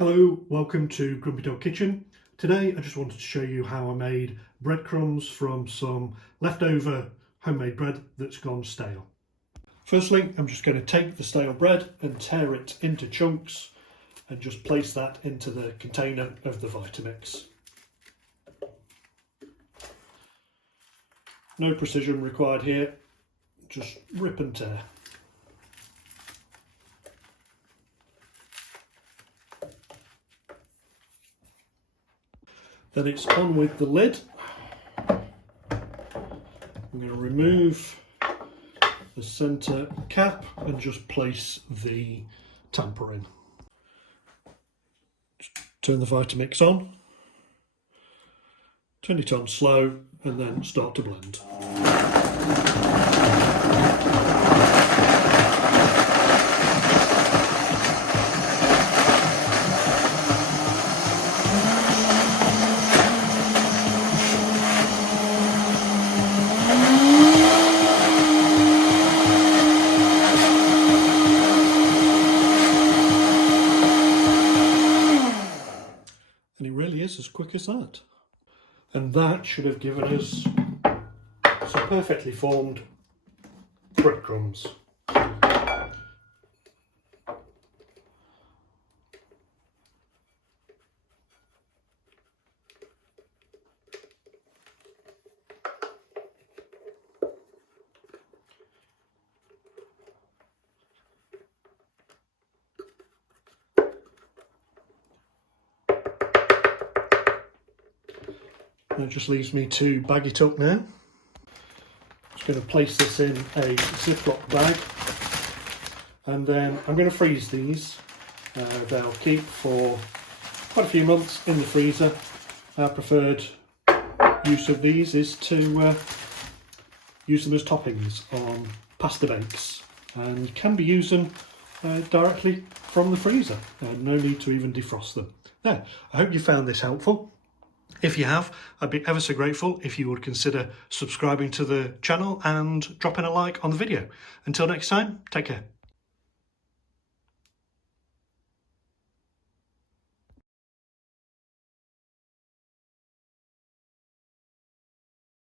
Hello, welcome to Grumpy Dog Kitchen. Today I just wanted to show you how I made breadcrumbs from some leftover homemade bread that's gone stale. Firstly, I'm just going to take the stale bread and tear it into chunks and just place that into the container of the Vitamix. No precision required here, just rip and tear. Then it's on with the lid. I'm going to remove the centre cap and just place the tamper in. Just turn the Vitamix on, turn it on slow and then start to blend. And it really is as quick as that. And that should have given us some perfectly formed breadcrumbs. It just leaves me to bag it up now. Just going to place this in a Ziploc bag and then I'm going to freeze these. They'll keep for quite a few months in the freezer. Our preferred use of these is to use them as toppings on pasta bakes, and you can be using them directly from the freezer. No need to even defrost them. Now, I hope you found this helpful. If you have, I'd be ever so grateful if you would consider subscribing to the channel and dropping a like on the video. Until next time, take care.